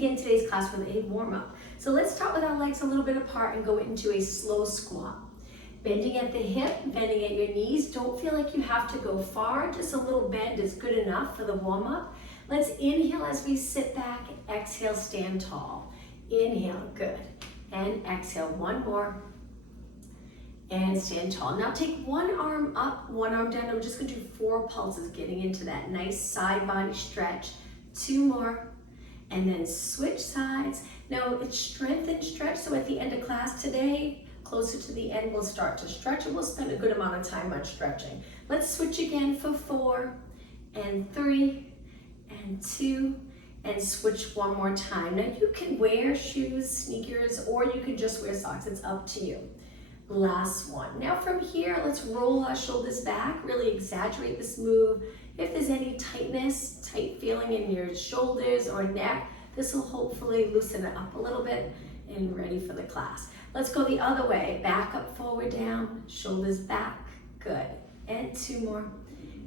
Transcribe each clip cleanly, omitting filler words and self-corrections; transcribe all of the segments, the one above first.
begin today's class with a warm-up. So let's start with our legs a little bit apart and go into a slow squat. Bending at the hip, bending at your knees. Don't feel like you have to go far. Just a little bend is good enough for the warm-up. Let's inhale as we sit back. Exhale, stand tall. Inhale, good. And exhale, one more. And stand tall. Now take one arm up, one arm down. I'm just gonna do 4 pulses, getting into that nice side body stretch. 2 more, and then switch sides. Now it's strength and stretch, so at the end of class today, closer to the end, we'll start to stretch, and we'll spend a good amount of time on stretching. Let's switch again for 4, and 3, and 2, and switch one more time. Now you can wear shoes, sneakers, or you can just wear socks. It's up to you. Last one. Now from here, let's roll our shoulders back, really exaggerate this move. If there's any tightness, tight feeling in your shoulders or neck, this will hopefully loosen it up a little bit and ready for the class. Let's go the other way. Back up, forward, down, shoulders back. Good. And 2 more.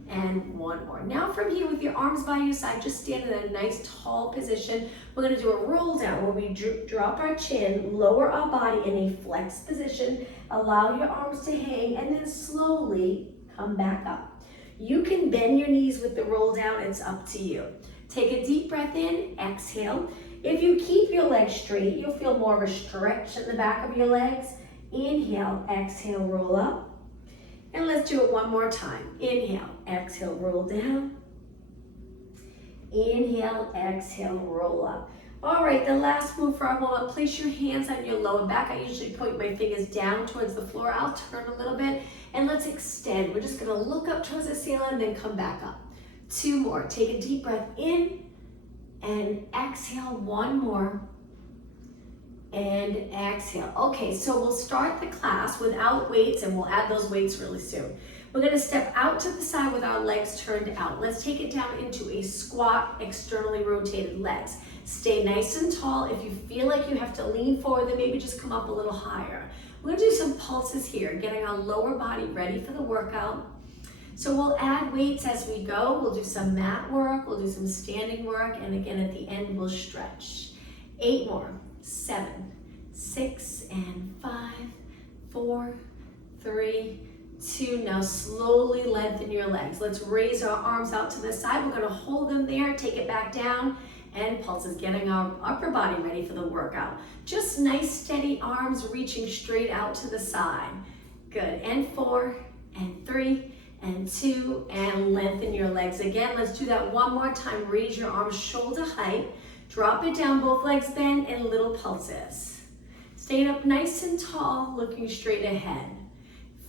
And 1 more. Now from here with your arms by your side, just stand in a nice tall position. We're going to do a roll down where we drop our chin, lower our body in a flexed position, allow your arms to hang, and then slowly come back up. You can bend your knees with the roll down, it's up to you. Take a deep breath in, exhale. If you keep your legs straight, you'll feel more of a stretch in the back of your legs. Inhale, exhale, roll up. And let's do it one more time. Inhale, exhale, roll down. Inhale, exhale, roll up. All right, the last move for our warm-up, place your hands on your lower back. I usually point my fingers down towards the floor. I'll turn a little bit, and let's extend. We're just gonna look up towards the ceiling and then come back up. 2 more. Take a deep breath in and exhale. 1 more. And exhale. Okay, so we'll start the class without weights, and we'll add those weights really soon. We're gonna step out to the side with our legs turned out. Let's take it down into a squat, externally rotated legs. Stay nice and tall. If you feel like you have to lean forward, then maybe just come up a little higher. We're gonna do some pulses here, getting our lower body ready for the workout. So we'll add weights as we go. We'll do some mat work, we'll do some standing work, and again at the end we'll stretch. 8 more. 7, 6, and 5, 4, 3, 2. Now slowly lengthen your legs. Let's raise our arms out to the side. We're gonna hold them there, take it back down, and pulses, getting our upper body ready for the workout. Just nice steady arms reaching straight out to the side. Good, and 4, and 3, and 2, and lengthen your legs again. Let's do that one more time. Raise your arms shoulder height. Drop it down, both legs bend, and little pulses. Staying up nice and tall, looking straight ahead.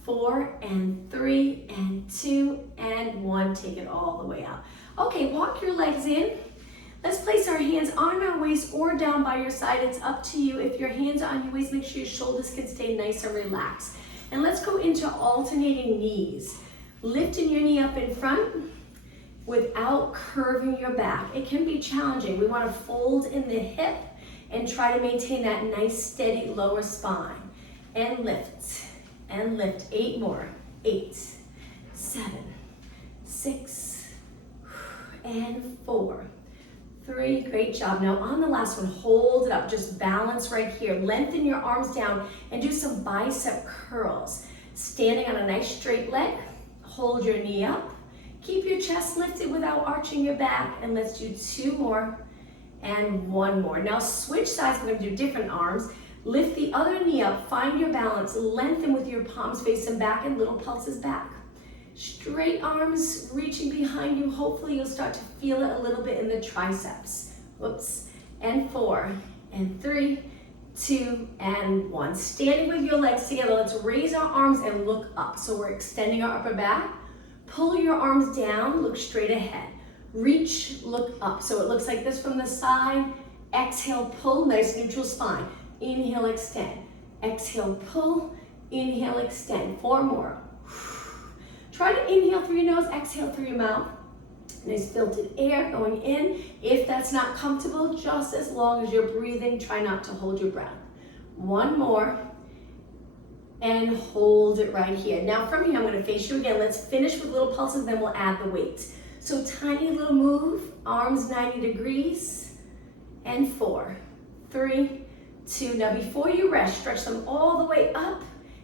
4, and 3, and 2, and 1. Take it all the way out. Okay, walk your legs in. Let's place our hands on our waist or down by your side. It's up to you. If your hands are on your waist, make sure your shoulders can stay nice and relaxed. And let's go into alternating knees. Lifting your knee up in front without curving your back. It can be challenging. We want to fold in the hip and try to maintain that nice steady lower spine. And lift, and lift. 8 more. 8, 7, 6, and 4, 3. Great job. Now on the last one, hold it up. Just balance right here. Lengthen your arms down and do some bicep curls. Standing on a nice straight leg, hold your knee up. Keep your chest lifted without arching your back, and let's do 2 more and 1 more. Now switch sides, we're gonna do different arms. Lift the other knee up, find your balance, lengthen with your palms facing back and little pulses back. Straight arms reaching behind you. Hopefully you'll start to feel it a little bit in the triceps. Whoops. And 4, and 3, 2, and 1. Standing with your legs together, let's raise our arms and look up. So we're extending our upper back. Pull your arms down, look straight ahead. Reach, look up. So it looks like this from the side. Exhale, pull, nice neutral spine. Inhale, extend. Exhale, pull. Inhale, extend. 4 more. Try to inhale through your nose, exhale through your mouth. Nice filtered air going in. If that's not comfortable, just as long as you're breathing, try not to hold your breath. 1 more. And hold it right here. Now from here, I'm gonna face you again. Let's finish with little pulses, then we'll add the weights. So tiny little move, arms 90 degrees, and 4, 3, 2. Now before you rest, stretch them all the way up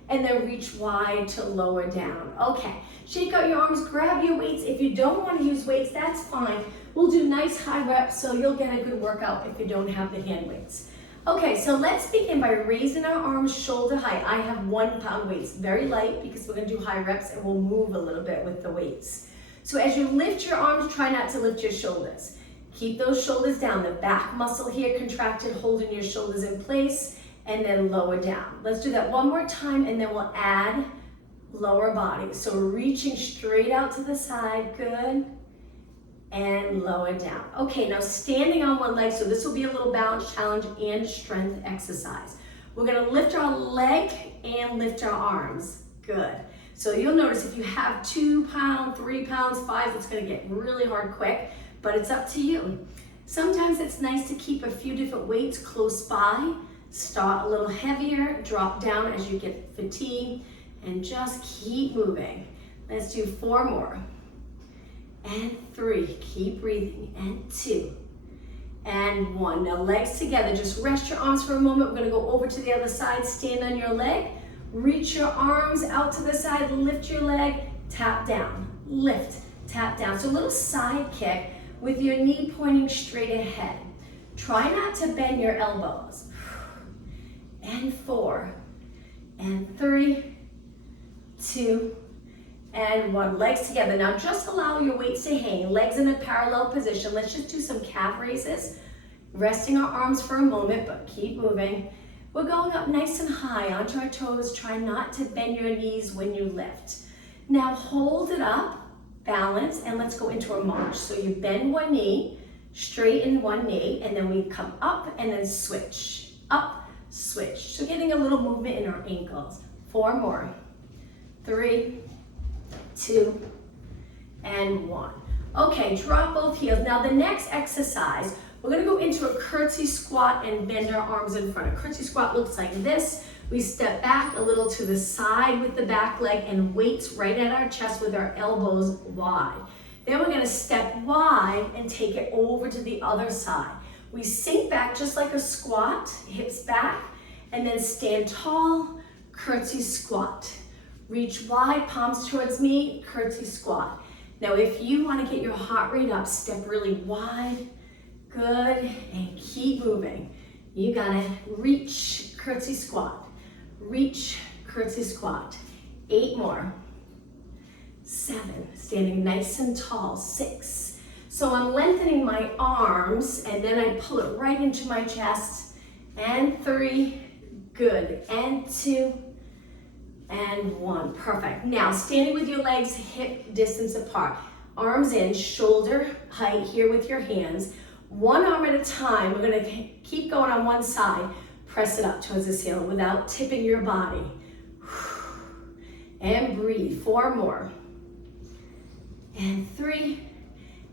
and then reach wide to lower down. Okay, shake out your arms, grab your weights. If you don't want to use weights, that's fine. We'll do nice high reps so you'll get a good workout if you don't have the hand weights. Okay, so let's begin by raising our arms shoulder height. I have 1 pound weights, very light because we're gonna do high reps and we'll move a little bit with the weights. So as you lift your arms, try not to lift your shoulders. Keep those shoulders down, the back muscle here contracted, holding your shoulders in place, and then lower down. Let's do that one more time and then we'll add lower body. So reaching straight out to the side, good, and lower down. Okay, now standing on one leg, so this will be a little balance challenge and strength exercise. We're gonna lift our leg and lift our arms, good. So you'll notice if you have 2 pounds, 3 pounds, 5, it's gonna get really hard quick, but it's up to you. Sometimes it's nice to keep a few different weights close by. Start a little heavier, drop down as you get fatigued, and just keep moving. Let's do 4 more. And 3, keep breathing, and 2, and 1. Now legs together, just rest your arms for a moment. We're gonna go over to the other side, stand on your leg, reach your arms out to the side, lift your leg, tap down, lift, tap down. So a little side kick with your knee pointing straight ahead. Try not to bend your elbows. And 4, and 3, 2, and 1. Legs together. Now just allow your weights to hang, legs in a parallel position. Let's just do some calf raises, resting our arms for a moment, but keep moving. We're going up nice and high onto our toes. Try not to bend your knees when you lift. Now hold it up, balance, and let's go into a march. So you bend one knee, straighten one knee, and then we come up and then switch. Up, switch. So getting a little movement in our ankles. 4 more. 3, 2, and 1. Okay, drop both heels. Now the next exercise, we're gonna go into a curtsy squat and bend our arms in front. A curtsy squat looks like this. We step back a little to the side with the back leg and weights right at our chest with our elbows wide. Then we're gonna step wide and take it over to the other side. We sink back just like a squat, hips back, and then stand tall, curtsy squat. Reach wide, palms towards me, curtsy squat. Now if you want to get your heart rate up, step really wide, good, and keep moving. You gotta reach, curtsy squat, reach, curtsy squat. 8 more. 7, standing nice and tall. 6. So I'm lengthening my arms and then I pull it right into my chest. And 3, good, and 2, and 1, perfect. Now, standing with your legs hip distance apart, arms in, shoulder height here with your hands. One arm at a time, we're gonna keep going on one side, press it up towards the ceiling without tipping your body. And breathe, 4 more. And 3,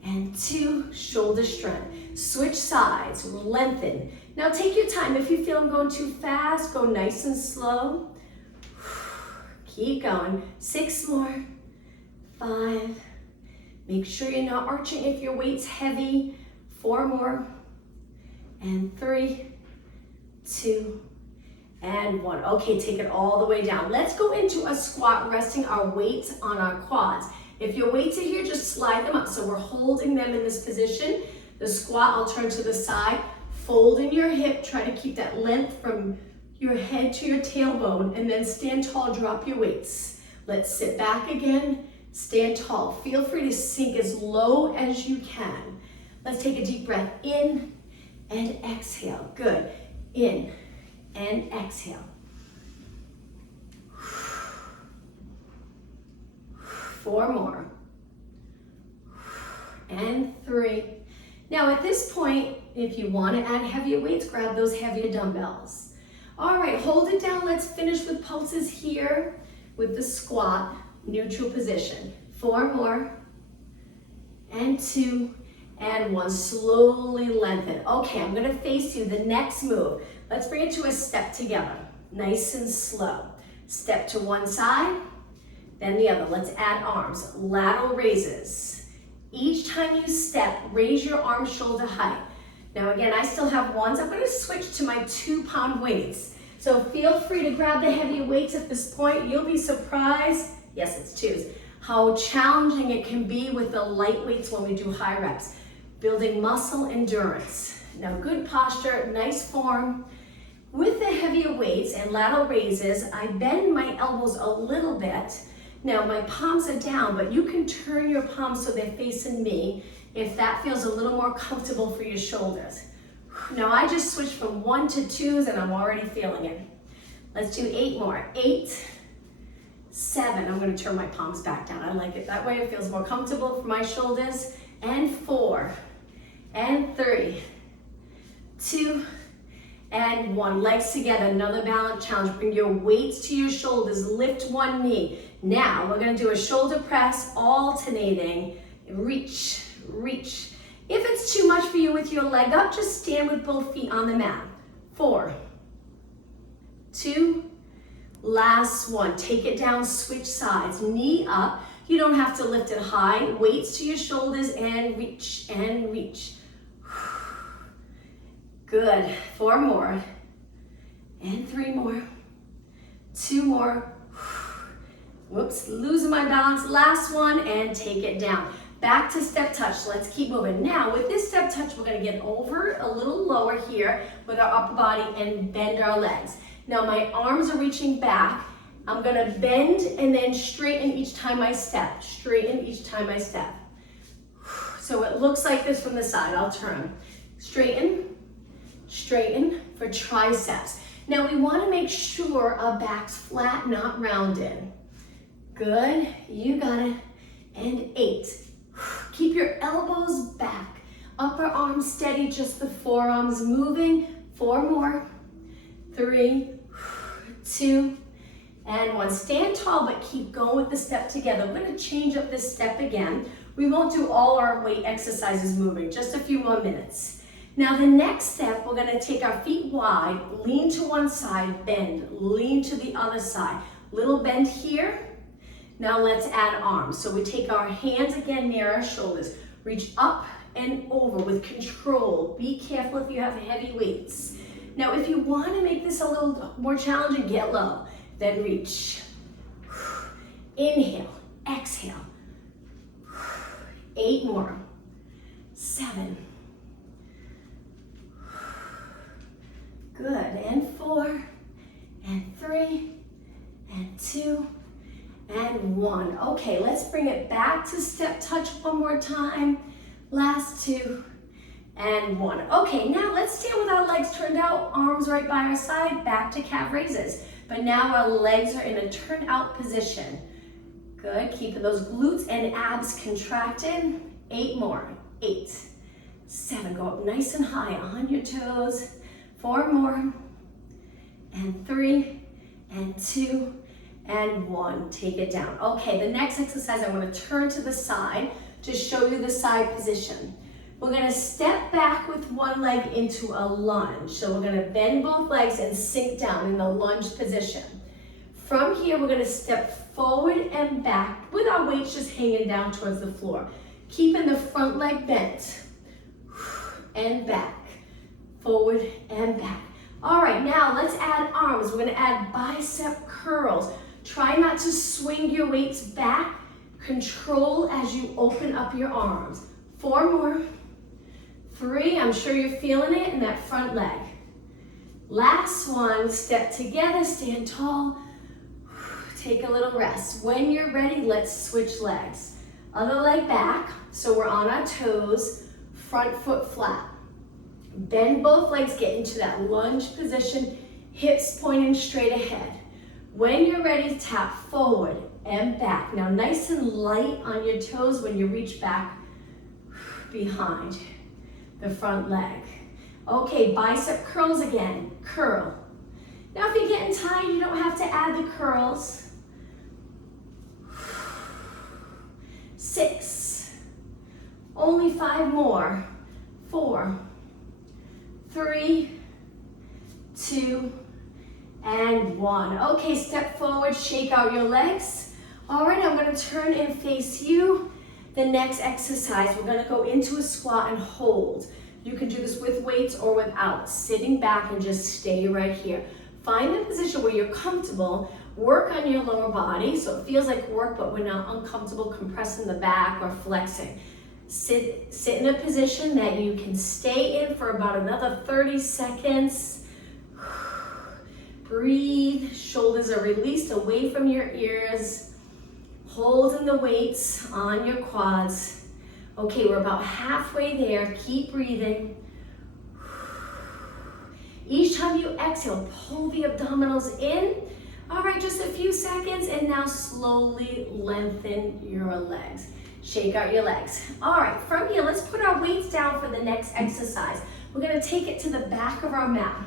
and 2, shoulder strength. Switch sides, lengthen. Now take your time. If you feel I'm going too fast, go nice and slow. Keep going. 6 more. 5. Make sure you're not arching if your weight's heavy. 4 more. And 3, 2, and 1. Okay, take it all the way down. Let's go into a squat, resting our weights on our quads. If your weights are here, just slide them up. So we're holding them in this position. The squat, I'll turn to the side. Fold in your hip. Try to keep that length from your head to your tailbone, and then stand tall, drop your weights. Let's sit back again, stand tall. Feel free to sink as low as you can. Let's take a deep breath in and exhale. Good. In and exhale. 4 more. And 3. Now at this point, if you want to add heavier weights, grab those heavier dumbbells. All right, hold it down. Let's finish with pulses here with the squat, neutral position. 4 more, and 2, and 1. Slowly lengthen. Okay, I'm gonna face you. The next move, let's bring it to a step together. Nice and slow. Step to one side, then the other. Let's add arms. Lateral raises. Each time you step, raise your arms shoulder height. Now again, I still have ones. I'm gonna switch to my 2-pound weights. So feel free to grab the heavy weights at this point. You'll be surprised, yes, it's 2s, how challenging it can be with the light weights when we do high reps. Building muscle endurance. Now good posture, nice form. With the heavier weights and lateral raises, I bend my elbows a little bit. Now my palms are down, but you can turn your palms so they're facing me if that feels a little more comfortable for your shoulders. Now I just switched from 1 to 2s and I'm already feeling it. Let's do 8 more. 8, 7. I'm going to turn my palms back down. I like it that way. It feels more comfortable for my shoulders. And 4, and 3, 2, and 1. Legs together, another balance challenge. Bring your weights to your shoulders, lift one knee. Now we're gonna do a shoulder press, alternating, reach, reach. If it's too much for you with your leg up, just stand with both feet on the mat. 4, 2, last one. Take it down, switch sides, knee up. You don't have to lift it high. Weights to your shoulders and reach and reach. Good, 4 more, and 3 more, 2 more. Whoops, losing my balance. Last one, and take it down. Back to step touch. Let's keep moving. Now, with this step touch, we're gonna get over a little lower here with our upper body and bend our legs. Now, my arms are reaching back. I'm gonna bend and then straighten each time I step. Straighten each time I step. So it looks like this from the side. I'll turn. Straighten, straighten for triceps. Now, we wanna make sure our back's flat, not rounded. Good, you got it. And 8. Keep your elbows back. Upper arms steady, just the forearms moving. 4 more. 3, 2, and 1. Stand tall, but keep going with the step together. We're gonna change up this step again. We won't do all our weight exercises moving, just a few more minutes. Now the next step, we're gonna take our feet wide, lean to one side, bend, lean to the other side. Little bend here. Now let's add arms. So we take our hands again near our shoulders, reach up and over with control. Be careful if you have heavy weights. Now if you want to make this a little more challenging, get low, then reach. Inhale, exhale. 8 more, 7. Good, and 4, and 3, and 2, and 1. Okay, let's bring it back to step touch one more time. Last 2, and 1. Okay, now let's stand with our legs turned out, arms right by our side, back to calf raises. But now our legs are in a turned out position. Good, keeping those glutes and abs contracted. 8 more, 8, 7, go up nice and high on your toes. 4 more, and 3, and 2, and 1. Take it down. Okay, the next exercise, I want to turn to the side to show you the side position. We're going to step back with one leg into a lunge. So we're going to bend both legs and sink down in the lunge position. From here, we're going to step forward and back with our weights just hanging down towards the floor. Keeping the front leg bent and back. Forward and back. All right, now let's add arms. We're gonna add bicep curls. Try not to swing your weights back. Control as you open up your arms. 4 more. 3, I'm sure you're feeling it in that front leg. Last one, step together, stand tall. Take a little rest. When you're ready, let's switch legs. Other leg back, so we're on our toes, front foot flat. Bend both legs, get into that lunge position, hips pointing straight ahead. When you're ready, tap forward and back. Now nice and light on your toes when you reach back behind the front leg. Okay, bicep curls again, curl. Now if you're getting tired, you don't have to add the curls. 6, only 5 more, 4, 3, 2, and 1. Okay, step forward, shake out your legs. All right, I'm gonna turn and face you. The next exercise, we're gonna go into a squat and hold. You can do this with weights or without, sitting back and just stay right here. Find a position where you're comfortable. Work on your lower body so it feels like work, but we're not uncomfortable compressing the back or flexing. Sit in a position that you can stay in for about another 30 seconds. Breathe, shoulders are released away from your ears. Holding the weights on your quads. Okay, we're about halfway there. Keep breathing. Each time you exhale, pull the abdominals in. All right, just a few seconds, and now slowly lengthen your legs. Shake out your legs. All right, from here, let's put our weights down for the next exercise. We're gonna take it to the back of our mat.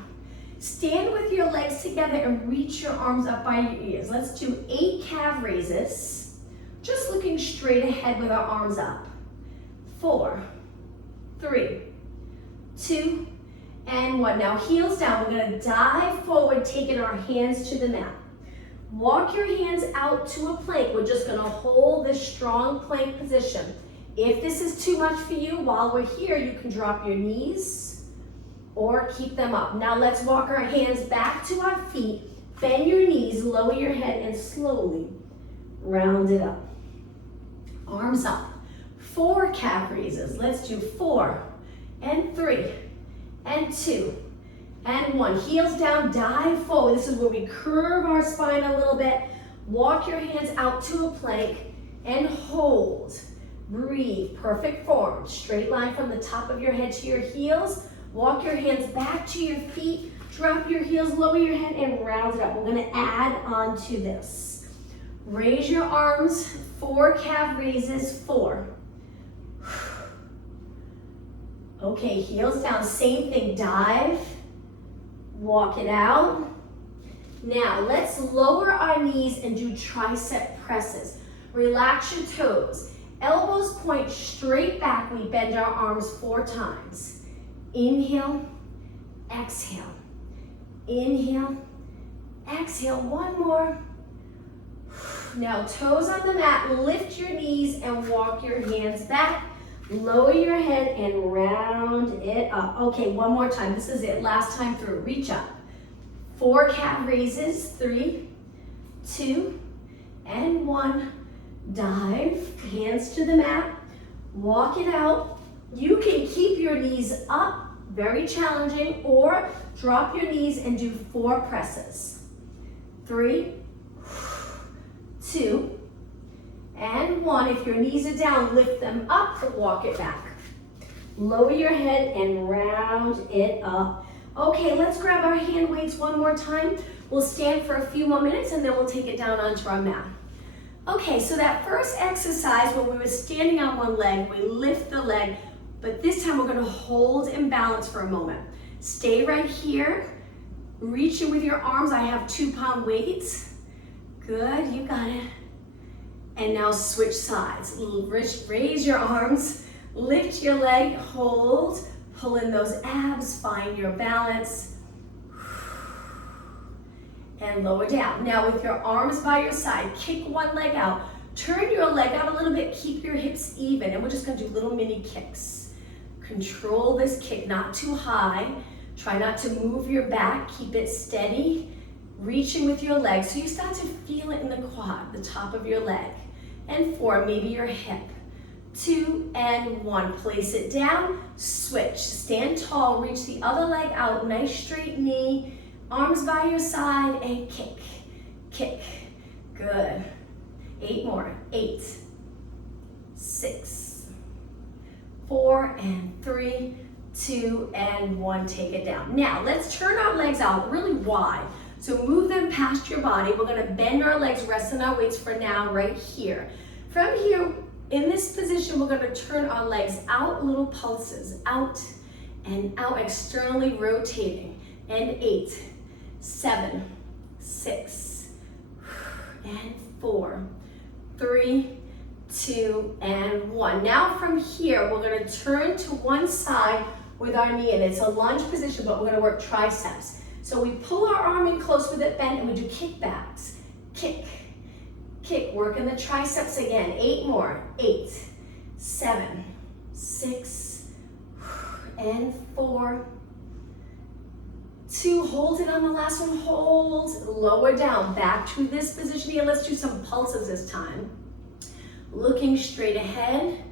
Stand with your legs together and reach your arms up by your ears. Let's do 8 calf raises. Just looking straight ahead with our arms up. 4, 3, 2, and 1. Now heels down. We're gonna dive forward, taking our hands to the mat. Walk your hands out to a plank. We're just gonna hold this strong plank position. If this is too much for you, while we're here, you can drop your knees or keep them up. Now let's walk our hands back to our feet. Bend your knees, lower your head, and slowly round it up. Arms up. 4 calf raises. Let's do 4 and 3 and 2 and 1. Heels down, dive forward. This is where we curve our spine a little bit. Walk your hands out to a plank and hold. Breathe, perfect form. Straight line from the top of your head to your heels. Walk your hands back to your feet. Drop your heels, lower your head, and round it up. We're gonna add on to this. Raise your arms, 4 calf raises, 4. Okay, heels down, same thing, dive, walk it out. Now, let's lower our knees and do tricep presses. Relax your toes. Elbows point straight back. We bend our arms 4 times. Inhale, exhale. Inhale, exhale. 1 more. Now, toes on the mat, lift your knees and walk your hands back. Lower your head and round it up. Okay, 1 more time. This is it. Last time through. Reach up. 4 calf raises. 3, 2, and 1. Dive. Hands to the mat. Walk it out. You can keep your knees up. Very challenging. Or drop your knees and do 4 presses. 3, 2, and 1. If your knees are down, lift them up, walk it back. Lower your head and round it up. Okay, let's grab our hand weights 1 more time. We'll stand for a few more minutes and then we'll take it down onto our mat. Okay, so that first exercise when we were standing on one leg, we lift the leg, but this time we're gonna hold and balance for a moment. Stay right here. Reach in with your arms. I have 2-pound weights. Good, you got it. And now switch sides. Raise your arms, lift your leg, hold, pull in those abs, find your balance, and lower down. Now with your arms by your side, kick one leg out, turn your leg out a little bit, keep your hips even, and we're just gonna do little mini kicks. Control this kick, not too high. Try not to move your back, keep it steady. Reaching with your legs, so you start to feel it in the quad, the top of your leg. And 4, maybe your hip. 2 and 1, place it down, switch. Stand tall, reach the other leg out, nice straight knee, arms by your side, and kick, kick. Good. 8 more. 8, 6, 4, and 3, 2, and 1. Take it down. Now, let's turn our legs out really wide. So move them past your body. We're gonna bend our legs, rest on our weights for now, right here. From here, in this position, we're gonna turn our legs out, little pulses, out and out, externally rotating. And 8, 7, 6, and 4, 3, 2, and 1. Now from here, we're gonna turn to one side with our knee in. It's a lunge position, but we're gonna work triceps. So we pull our arm in close with it bent and we do kickbacks. Kick, kick, working the triceps again. 8 more. 8, 7, 6, and 4, 2, hold it on the last one, hold, lower down, back to this position here. Let's do some pulses this time. Looking straight ahead,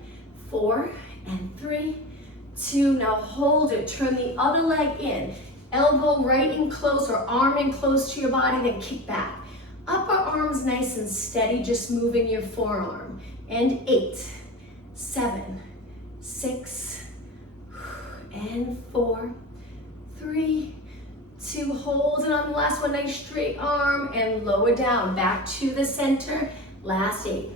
4 and 3, 2, now hold it, turn the other leg in, elbow right in close or arm in close to your body, then kick back. Upper arm's nice and steady, just moving your forearm. And 8, 7, 6, and 4, 3, 2, hold it on the last one, nice straight arm, and lower down, back to the center. Last 8,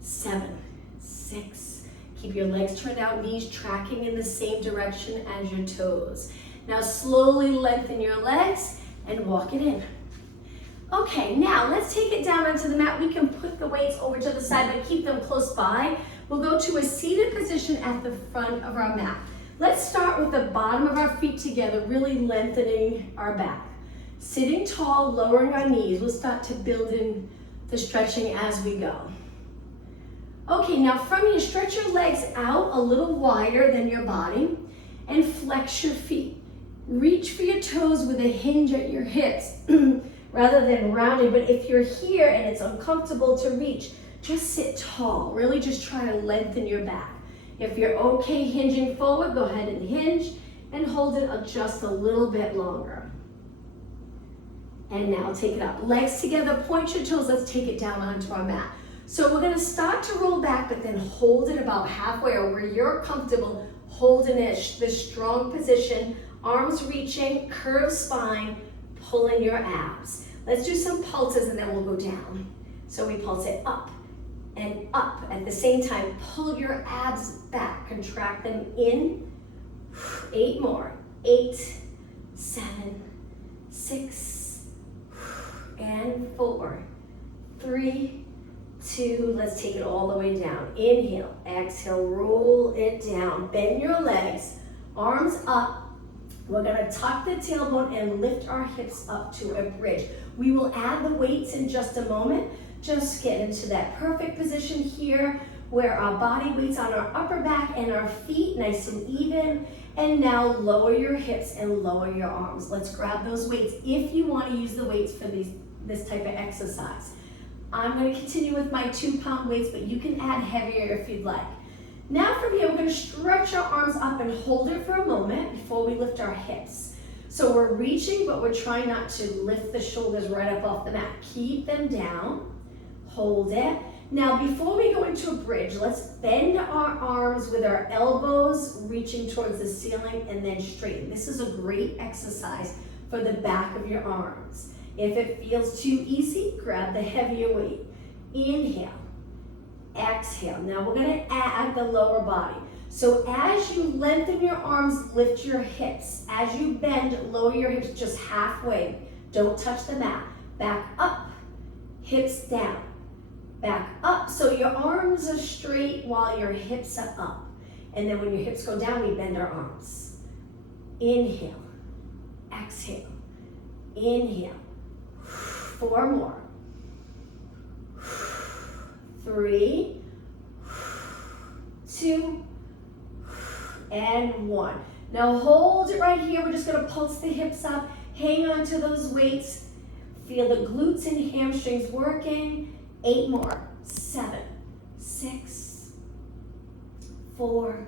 7, 6, keep your legs turned out, knees tracking in the same direction as your toes. Now slowly lengthen your legs and walk it in. Okay, now let's take it down onto the mat. We can put the weights over to the side, but keep them close by. We'll go to a seated position at the front of our mat. Let's start with the bottom of our feet together, really lengthening our back. Sitting tall, lowering our knees. We'll start to build in the stretching as we go. Okay, now from here, stretch your legs out a little wider than your body and flex your feet. Reach for your toes with a hinge at your hips rather than rounded, but if you're here and it's uncomfortable to reach, just sit tall. Really just try to lengthen your back. If you're okay hinging forward, go ahead and hinge and hold it just a little bit longer. And now take it up. Legs together, point your toes, let's take it down onto our mat. So we're gonna start to roll back, but then hold it about halfway or where you're comfortable, holding this strong position, arms reaching, curved spine, pulling your abs. Let's do some pulses and then we'll go down. So we pulse it up and up. At the same time, pull your abs back, contract them in. 8 more, 8, 7, 6, and 4, 3, 2, let's take it all the way down. Inhale, exhale, roll it down. Bend your legs, arms up. We're gonna tuck the tailbone and lift our hips up to a bridge. We will add the weights in just a moment. Just get into that perfect position here where our body weight's on our upper back and our feet nice and even. And now lower your hips and lower your arms. Let's grab those weights if you want to use the weights for this type of exercise. I'm going to continue with my 2-pound weights, but you can add heavier if you'd like. Now from here, we're going to stretch our arms up and hold it for a moment before we lift our hips. So we're reaching, but we're trying not to lift the shoulders right up off the mat. Keep them down, hold it. Now before we go into a bridge, let's bend our arms with our elbows reaching towards the ceiling and then straighten. This is a great exercise for the back of your arms. If it feels too easy, grab the heavier weight. Inhale, exhale. Now we're gonna add the lower body. So as you lengthen your arms, lift your hips. As you bend, lower your hips just halfway. Don't touch the mat. Back up, hips down. Back up, so your arms are straight while your hips are up. And then when your hips go down, we bend our arms. Inhale, exhale, inhale. 4 more. 3, 2, and 1. Now hold it right here. We're just gonna pulse the hips up. Hang on to those weights. Feel the glutes and hamstrings working. 8 more, 7, 6, 4,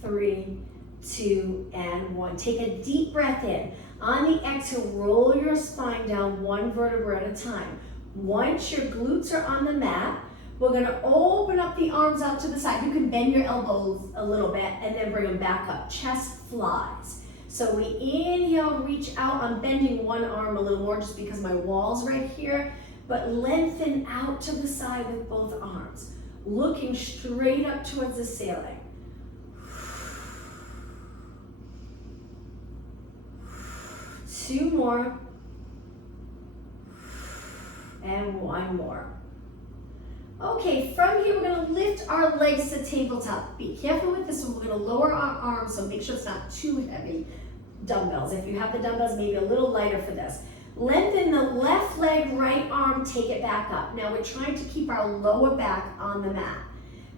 3, 2, and 1. Take a deep breath in. On the exhale, roll your spine down 1 vertebra at a time. Once your glutes are on the mat, we're gonna open up the arms out to the side. You can bend your elbows a little bit and then bring them back up. Chest flies. So we inhale, reach out. I'm bending one arm a little more just because my wall's right here. But lengthen out to the side with both arms, looking straight up towards the ceiling. 2 more, and 1 more. Okay, from here, we're gonna lift our legs to tabletop. Be careful with this one. We're gonna lower our arms, so make sure it's not too heavy. Dumbbells, if you have the dumbbells, maybe a little lighter for this. Lengthen the left leg, right arm, take it back up. Now we're trying to keep our lower back on the mat.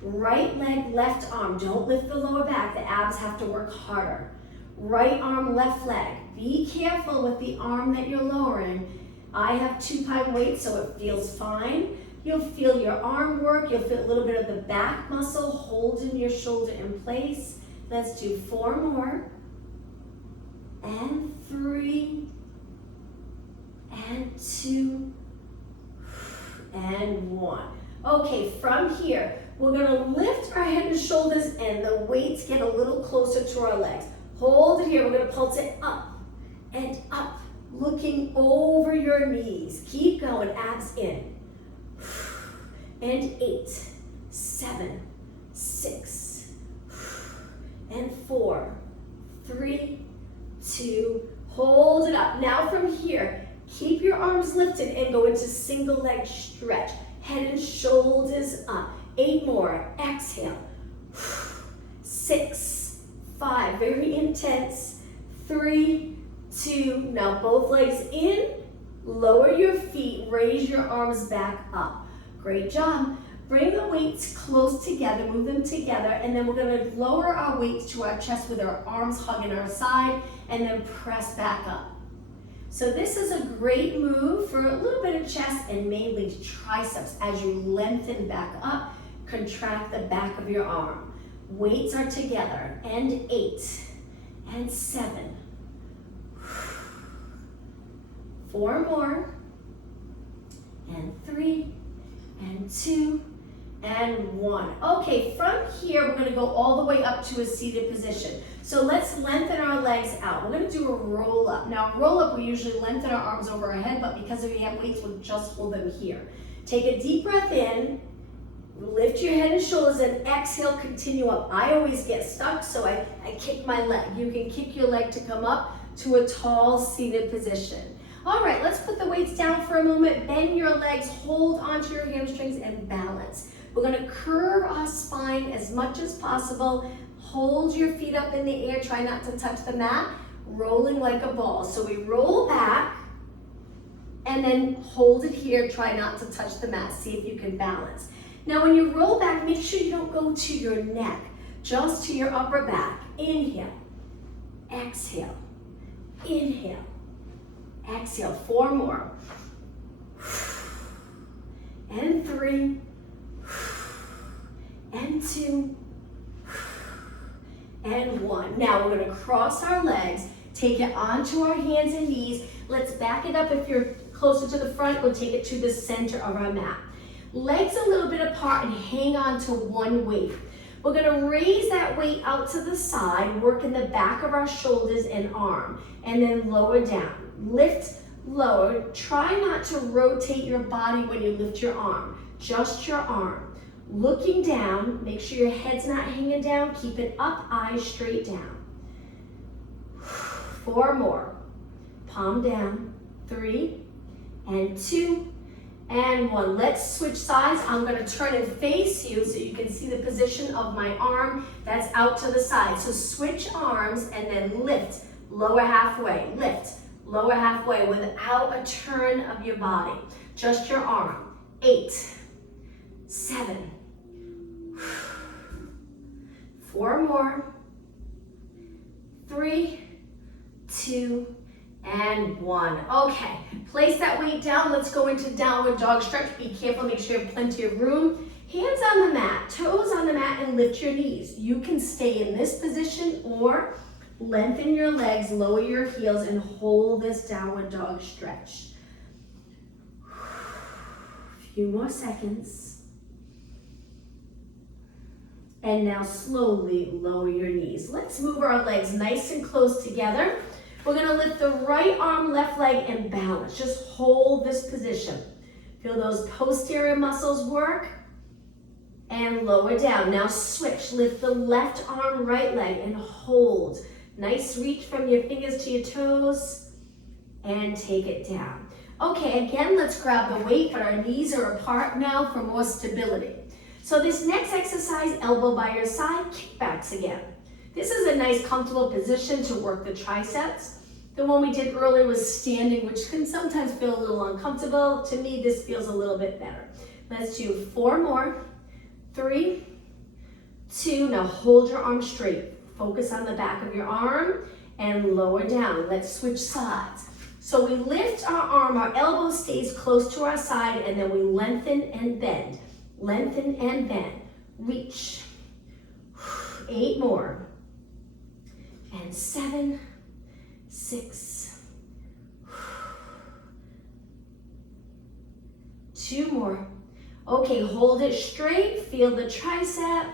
Right leg, left arm, don't lift the lower back. The abs have to work harder. Right arm, left leg. Be careful with the arm that you're lowering. I have 2-pound weight, so it feels fine. You'll feel your arm work. You'll feel a little bit of the back muscle holding your shoulder in place. Let's do 4 more. And 3. And 2. And 1. Okay, from here, we're gonna lift our head and shoulders and the weights get a little closer to our legs. Hold it here, we're gonna pulse it up and up, looking over your knees. Keep going, abs in. And 8, 7, 6, and 4, 3, 2, hold it up. Now from here, keep your arms lifted and go into single leg stretch. Head and shoulders up. 8 more, exhale. 6, 5, very intense. 3, 2, now both legs in. Lower your feet, raise your arms back up. Great job. Bring the weights close together, move them together, and then we're gonna lower our weights to our chest with our arms hugging our side, and then press back up. So this is a great move for a little bit of chest and mainly triceps as you lengthen back up, contract the back of your arm. Weights are together, and 8, and 7. 4 more, and 3, and 2, and 1. Okay, from here, we're gonna go all the way up to a seated position. So let's lengthen our legs out. We're gonna do a roll up. Now, roll up, we usually lengthen our arms over our head, but because we have weights, we'll just hold them here. Take a deep breath in, lift your head and shoulders, and exhale, continue up. I always get stuck, so I kick my leg. You can kick your leg to come up to a tall seated position. All right, let's put the weights down for a moment. Bend your legs, hold onto your hamstrings, and balance. We're gonna curve our spine as much as possible. Hold your feet up in the air, try not to touch the mat, rolling like a ball. So we roll back, and then hold it here, try not to touch the mat. See if you can balance. Now when you roll back, make sure you don't go to your neck, just to your upper back. Inhale, exhale, inhale, exhale. 4 more. And 3, and 2, and 1. Now we're gonna cross our legs, take it onto our hands and knees. Let's back it up. If you're closer to the front, we'll take it to the center of our mat. Legs a little bit apart and hang on to one weight. We're gonna raise that weight out to the side, work in the back of our shoulders and arm, and then lower down. Lift, lower. Try not to rotate your body when you lift your arm, just your arm. Looking down, make sure your head's not hanging down, keep it up, eyes straight down. 4 more. Palm down. 3, and 2, and 1. Let's switch sides. I'm gonna turn and face you so you can see the position of my arm that's out to the side. So switch arms and then lift, lower halfway, lift, lower halfway without a turn of your body, just your arm. 8, 7, 4 more, 3, 2, and 1. Okay, place that weight down. Let's go into downward dog stretch. Be careful, make sure you have plenty of room. Hands on the mat, toes on the mat, and lift your knees. You can stay in this position or lengthen your legs, lower your heels, and hold this downward dog stretch. A few more seconds. And now slowly lower your knees. Let's move our legs nice and close together. We're gonna lift the right arm, left leg, and balance. Just hold this position. Feel those posterior muscles work. And lower down. Now switch. Lift the left arm, right leg, and hold. Nice reach from your fingers to your toes. And take it down. Okay, again, let's grab the weight, but our knees are apart now for more stability. So this next exercise, elbow by your side, kickbacks again. This is a nice comfortable position to work the triceps. The one we did earlier was standing, which can sometimes feel a little uncomfortable. To me, this feels a little bit better. Let's do 4 more, 3, 2, now hold your arm straight. Focus on the back of your arm, and lower down. Let's switch sides. So we lift our arm, our elbow stays close to our side, and then we lengthen and bend. Lengthen and bend. Reach. 8 more. And 7, 6. 2 more. Okay, hold it straight, feel the tricep,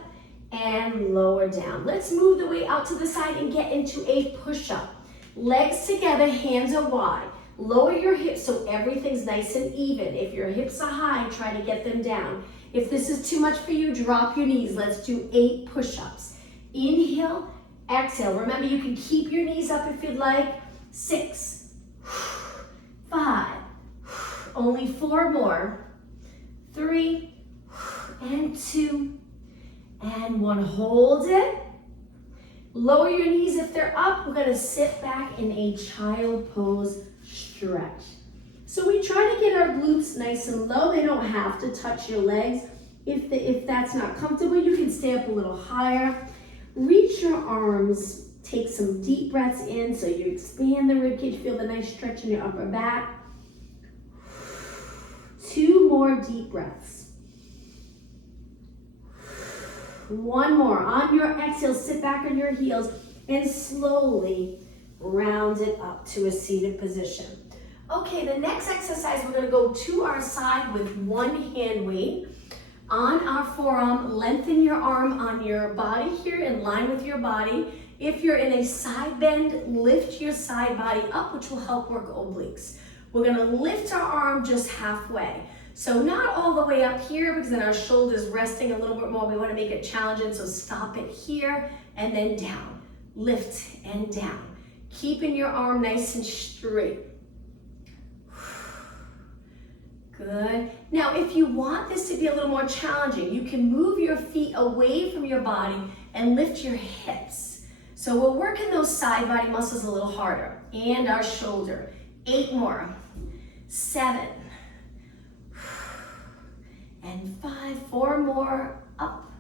and lower down. Let's move the weight out to the side and get into a push-up. Legs together, hands are wide. Lower your hips so everything's nice and even. If your hips are high, try to get them down. If this is too much for you, drop your knees. Let's do 8 push-ups. Inhale, exhale. Remember, you can keep your knees up if you'd like. 6, 5, only 4 more. 3, and 2, and 1. Hold it. Lower your knees if they're up. We're gonna sit back in a child pose stretch. So we try to get our glutes nice and low. They don't have to touch your legs. If that's not comfortable, you can stay up a little higher. Reach your arms. Take some deep breaths in so you expand the ribcage. Feel the nice stretch in your upper back. 2 more deep breaths. 1 more. On your exhale, sit back on your heels and slowly round it up to a seated position. Okay, the next exercise, we're gonna go to our side with 1 hand weight on our forearm. Lengthen your arm on your body here in line with your body. If you're in a side bend, lift your side body up, which will help work obliques. We're gonna lift our arm just halfway. So not all the way up here because then our shoulder's resting a little bit more. We wanna make it challenging, so stop it here and then down. Lift and down. Keeping your arm nice and straight. Good. Now, if you want this to be a little more challenging, you can move your feet away from your body and lift your hips. So we're working those side body muscles a little harder and our shoulder. 8 more. 7. And 5, 4 more, up,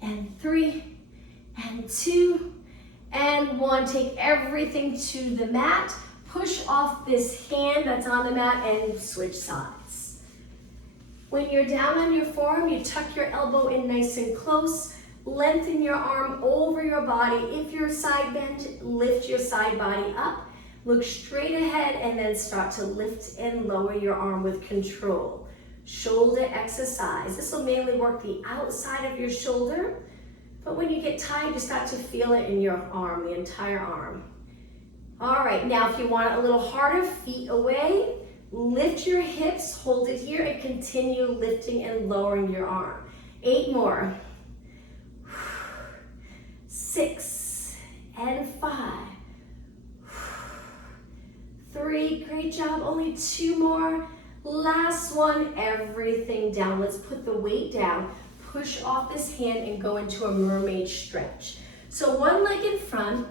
and 3, and 2, and 1. Take everything to the mat. Push off this hand that's on the mat and switch sides. When you're down on your forearm, you tuck your elbow in nice and close. Lengthen your arm over your body. If you're side bend, lift your side body up. Look straight ahead and then start to lift and lower your arm with control. Shoulder exercise. This will mainly work the outside of your shoulder, but when you get tired, you start to feel it in your arm, the entire arm. All right, now if you want it a little harder, feet away, lift your hips, hold it here, and continue lifting and lowering your arm. 8 more. 6 and 5. 3, great job, only 2 more. Last one, everything down. Let's put the weight down, push off this hand and go into a mermaid stretch. So 1 leg in front,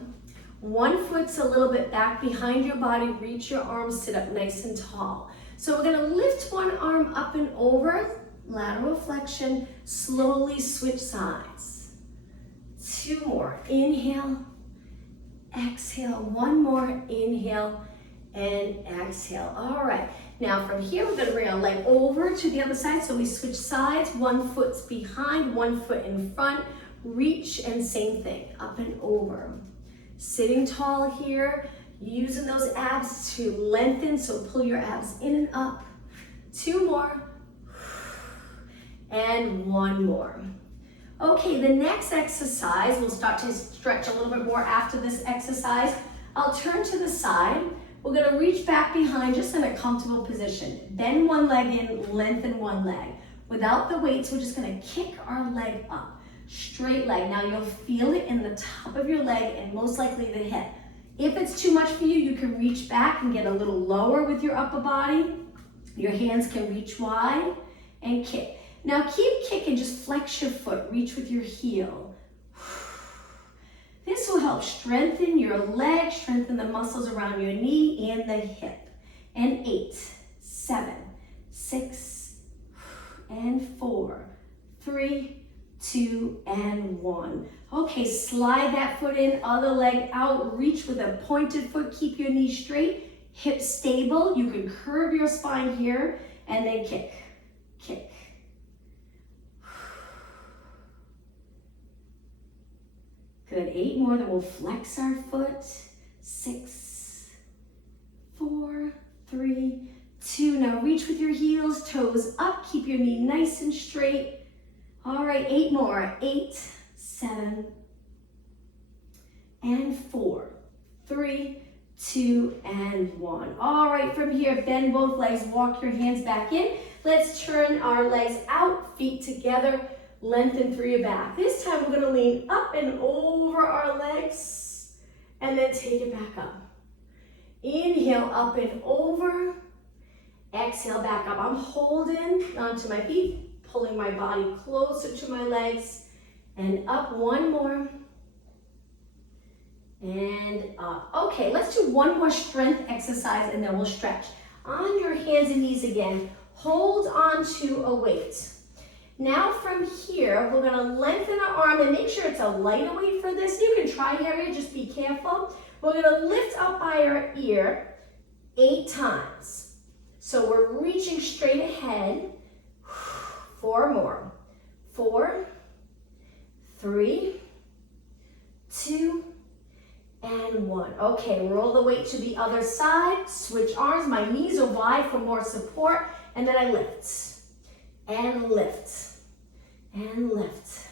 1 foot's a little bit back behind your body, reach your arms, sit up nice and tall. So we're gonna lift 1 arm up and over, lateral flexion, slowly switch sides. 2 more, inhale, exhale, 1 more, inhale, and exhale. All right. Now from here, we're gonna bring our leg over to the other side. So we switch sides, 1 foot's behind, 1 foot in front, reach, and same thing, up and over. Sitting tall here, using those abs to lengthen, so pull your abs in and up. 2 more, and 1 more. Okay, the next exercise, we'll start to stretch a little bit more after this exercise. I'll turn to the side. We're gonna reach back behind just in a comfortable position. Bend 1 leg in, lengthen 1 leg. Without the weights, we're just gonna kick our leg up. Straight leg. Now you'll feel it in the top of your leg and most likely the hip. If it's too much for you, you can reach back and get a little lower with your upper body. Your hands can reach wide and kick. Now keep kicking, just flex your foot, reach with your heel. This will help strengthen your leg, strengthen the muscles around your knee and the hip. And 8, 7, 6, and 4, 3, 2, and 1. Okay, slide that foot in, other leg out, reach with a pointed foot, keep your knees straight, hips stable. You can curve your spine here, and then kick, kick. Good, 8 more, then we'll flex our foot. 6, 4, 3, 2. Now reach with your heels, toes up, keep your knee nice and straight. All right, 8 more. 8, 7, and 4, 3, 2, and 1. All right, from here, bend both legs, walk your hands back in. Let's turn our legs out, feet together, lengthen through your back. This time we're gonna lean up and over our legs, and then take it back up. Inhale, up and over. Exhale, back up. I'm holding onto my feet, pulling my body closer to my legs, and up. One more. And up. Okay, let's do one more strength exercise, and then we'll stretch. On your hands and knees again, hold on to a weight. Now from here, we're gonna lengthen our arm and make sure it's a lighter weight for this. You can try heavier, just be careful. We're gonna lift up by our ear 8 times. So we're reaching straight ahead. 4 more. 4, 3, 2, and 1. Okay, roll the weight to the other side. Switch arms. My knees are wide for more support. And then I lift. And lift, and lift.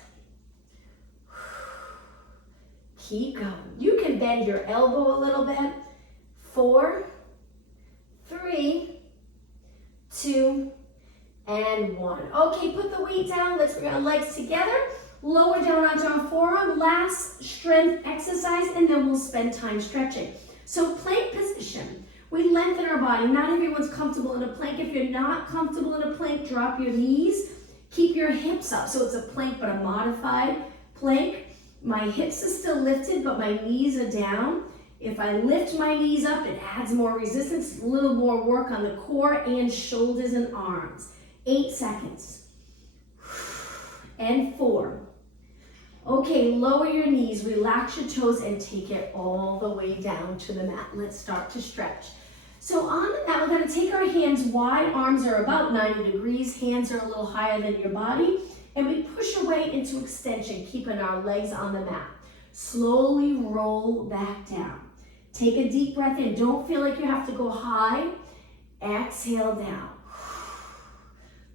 Keep going. You can bend your elbow a little bit. 4, 3, 2, and 1. Okay, put the weight down. Let's bring our legs together. Lower down onto our forearm. Last strength exercise, and then we'll spend time stretching. So plank position. We lengthen our body. Not everyone's comfortable in a plank. If you're not comfortable in a plank, drop your knees. Keep your hips up. So it's a plank, but a modified plank. My hips are still lifted, but my knees are down. If I lift my knees up, it adds more resistance, a little more work on the core and shoulders and arms. 8 seconds. And 4. Okay, lower your knees, relax your toes, and take it all the way down to the mat. Let's start to stretch. So on the mat, we're gonna take our hands wide, arms are about 90 degrees, hands are a little higher than your body, and we push away into extension, keeping our legs on the mat. Slowly roll back down. Take a deep breath in. Don't feel like you have to go high. Exhale down.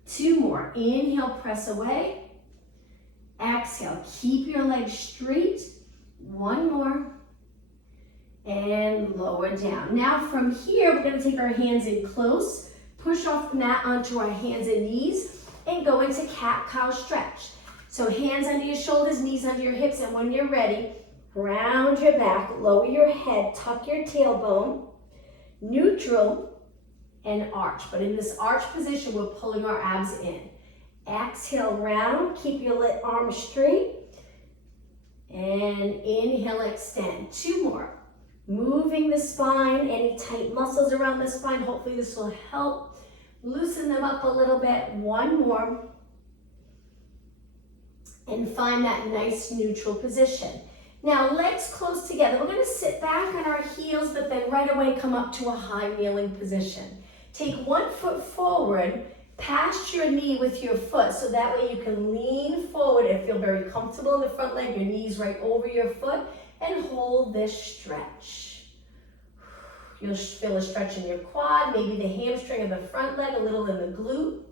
2 more. Inhale, press away. Exhale, keep your legs straight. 1 more. And lower down. Now from here, we're gonna take our hands in close, push off the mat onto our hands and knees, and go into cat-cow stretch. So hands under your shoulders, knees under your hips, and when you're ready, round your back, lower your head, tuck your tailbone, neutral, and arch. But in this arch position, we're pulling our abs in. Exhale, round, keep your arms straight, and inhale, extend. 2 more. Moving the spine, any tight muscles around the spine, hopefully this will help. Loosen them up a little bit. 1 more. And find that nice neutral position. Now legs close together. We're gonna sit back on our heels, but then right away come up to a high kneeling position. Take 1 foot forward, past your knee with your foot, so that way you can lean forward and feel very comfortable in the front leg, your knees right over your foot, and hold this stretch. You'll feel a stretch in your quad, maybe the hamstring of the front leg, a little in the glute.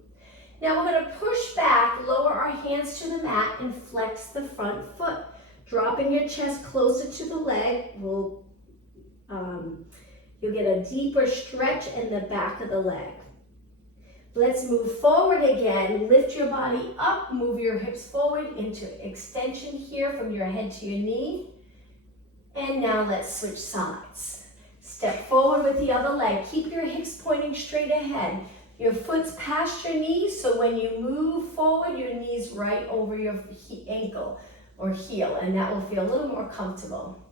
Now we're gonna push back, lower our hands to the mat, and flex the front foot. Dropping your chest closer to the leg, you'll get a deeper stretch in the back of the leg. Let's move forward again. Lift your body up, move your hips forward into extension here from your head to your knee. And now let's switch sides. Step forward with the other leg. Keep your hips pointing straight ahead. Your foot's past your knees, so when you move forward, your knee's right over your ankle or heel, and that will feel a little more comfortable.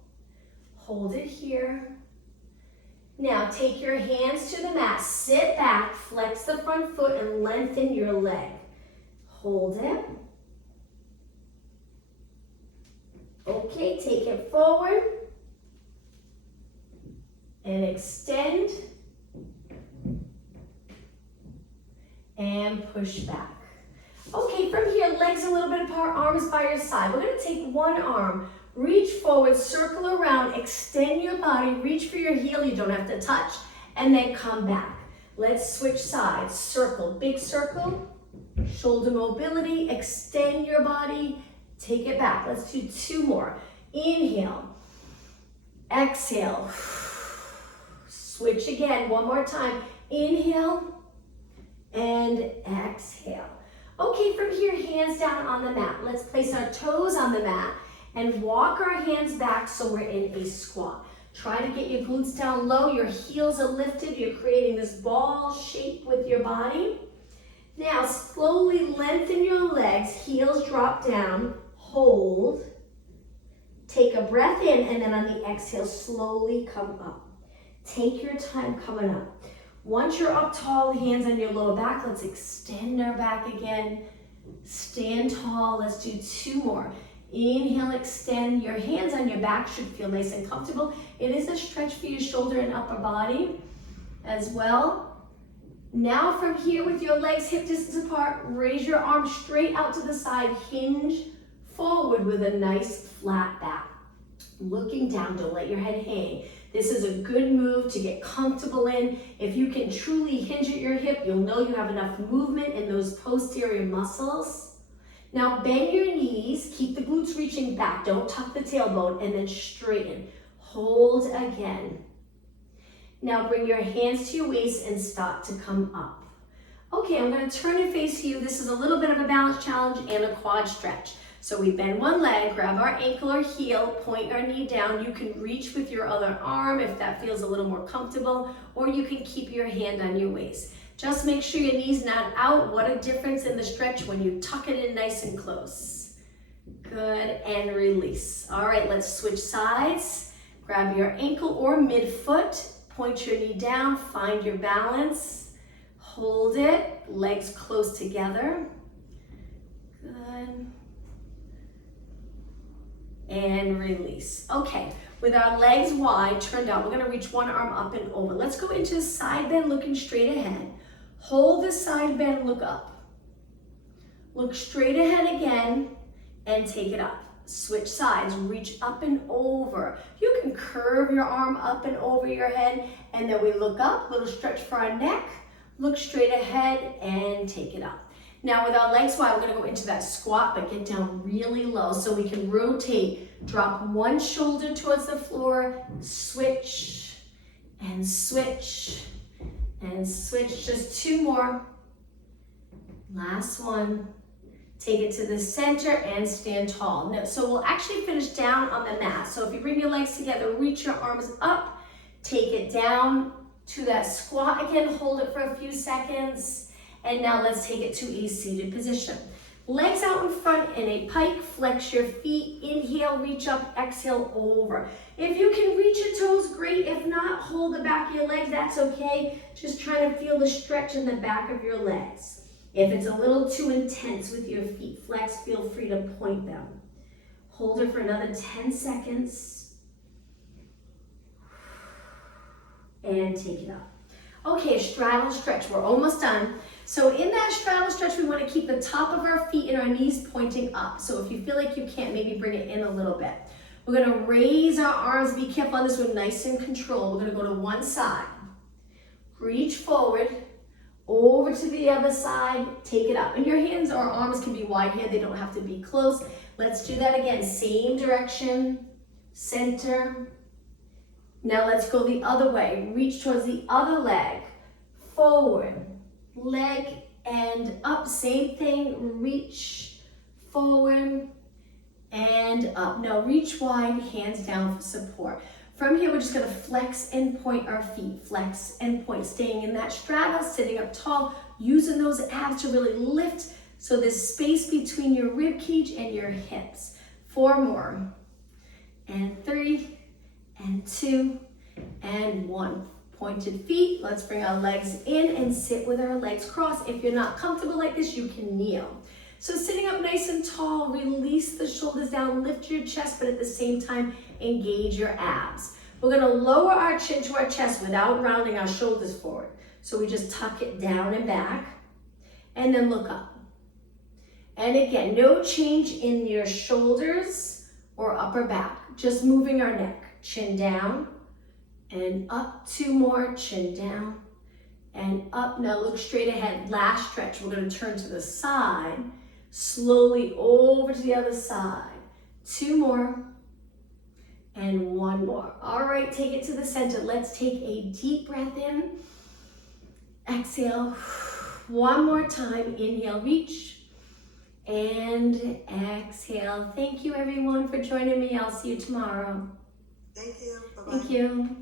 Hold it here. Now take your hands to the mat, sit back, flex the front foot, and lengthen your leg. Hold it. Okay, take it forward and extend and push back. Okay, from here, legs a little bit apart, arms by your side. We're gonna take one arm, reach forward, circle around, extend your body, reach for your heel, you don't have to touch, and then come back. Let's switch sides. Circle, big circle, shoulder mobility, extend your body, take it back. Let's do two more. Inhale, exhale, switch again, one more time. Inhale and exhale. Okay, from here, hands down on the mat. Let's place our toes on the mat and walk our hands back so we're in a squat. Try to get your glutes down low, your heels are lifted, you're creating this ball shape with your body. Now, slowly lengthen your legs, heels drop down, hold. Take a breath in, and then on the exhale, slowly come up. Take your time coming up. Once you're up tall, hands on your lower back, let's extend our back again. Stand tall, let's do two more. Inhale, extend. Your hands on your back should feel nice and comfortable. It is a stretch for your shoulder and upper body as well. Now from here with your legs hip distance apart, raise your arms straight out to the side, hinge forward with a nice flat back. Looking down, don't let your head hang. This is a good move to get comfortable in. If you can truly hinge at your hip, you'll know you have enough movement in those posterior muscles. Now bend your knees, keep the glutes reaching back, don't tuck the tailbone, and then straighten. Hold again. Now bring your hands to your waist and start to come up. Okay, I'm gonna turn and face you. This is a little bit of a balance challenge and a quad stretch. So we bend one leg, grab our ankle or heel, point our knee down. You can reach with your other arm if that feels a little more comfortable, or you can keep your hand on your waist. Just make sure your knee's not out. What a difference in the stretch when you tuck it in nice and close. Good, and release. All right, let's switch sides. Grab your ankle or midfoot, point your knee down, find your balance. Hold it, legs close together. Good. And release. Okay, with our legs wide, turned out, we're gonna reach one arm up and over. Let's go into a side bend, looking straight ahead. Hold the side bend, look up. Look straight ahead again, and take it up. Switch sides, reach up and over. You can curve your arm up and over your head, and then we look up, little stretch for our neck, look straight ahead, and take it up. Now with our legs wide, we're gonna go into that squat, but get down really low so we can rotate. Drop one shoulder towards the floor, switch, and switch, and switch. Just two more. Last one. Take it to the center and stand tall. Now, so we'll actually finish down on the mat. So if you bring your legs together, reach your arms up, take it down to that squat again, hold it for a few seconds. And now let's take it to a seated position. Legs out in front in a pike, flex your feet, inhale, reach up, exhale, over. If you can reach your toes, great. If not, hold the back of your legs, that's okay. Just try to feel the stretch in the back of your legs. If it's a little too intense with your feet flex, feel free to point them. Hold it for another 10 seconds. And take it up. Okay, straddle stretch, we're almost done. So in that straddle stretch, we want to keep the top of our feet and our knees pointing up. So if you feel like you can't, maybe bring it in a little bit. We're going to raise our arms. Be careful on this one, nice and controlled. We're going to go to one side. Reach forward, over to the other side, take it up. And your hands or arms can be wide here. They don't have to be close. Let's do that again. Same direction, center. Now let's go the other way. Reach towards the other leg, forward. Leg and up, same thing, reach forward and up. Now reach wide, hands down for support. From here, we're just gonna flex and point our feet, flex and point, staying in that straddle, sitting up tall, using those abs to really lift so there's space between your rib cage and your hips. 4 more, and 3, and 2, and 1. Pointed feet, let's bring our legs in and sit with our legs crossed. If you're not comfortable like this, you can kneel. So sitting up nice and tall, release the shoulders down, lift your chest, but at the same time, engage your abs. We're gonna lower our chin to our chest without rounding our shoulders forward. So we just tuck it down and back, and then look up. And again, no change in your shoulders or upper back, just moving our neck. Chin down and up, 2 more, chin down and up. Now look straight ahead, last stretch. We're gonna turn to the side, slowly over to the other side. 2 more and 1 more. All right, take it to the center. Let's take a deep breath in. Exhale, 1 more time. Inhale, reach, and exhale. Thank you everyone for joining me. I'll see you tomorrow. Thank you. Bye-bye. Thank you.